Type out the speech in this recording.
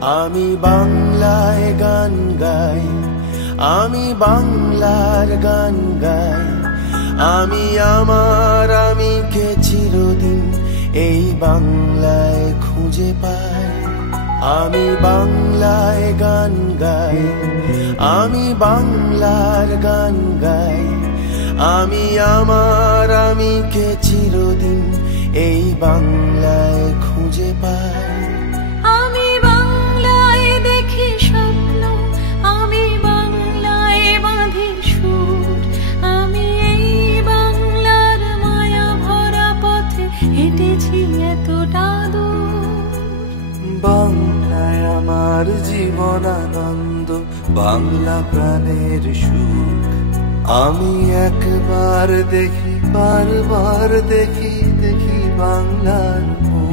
আমি বাংলায় গান গাই, আমি বাংলার গান গাই। আমি আমার আমিকে চিরদিন এই বাংলায় খুঁজে পাই। আমি বাংলায় গান গাই, আমি বাংলার গান গাই। আমি আমার আমিকে চিরদিন এই বাংলায় খুঁজে পাই। আমি বাংলায় দেখি স্বপ্ন, আমি বাংলায় বাঁধি সুর। আমি এই বাংলার মায়া ভরা পথে হেঁটেছি এতটা দূর। বাংলায় আমার জীবন আনন্দ, বাংলা প্রাণের সুখ। আমি একবার দেখি, বারবার দেখি, দেখি বাংলার মুখ।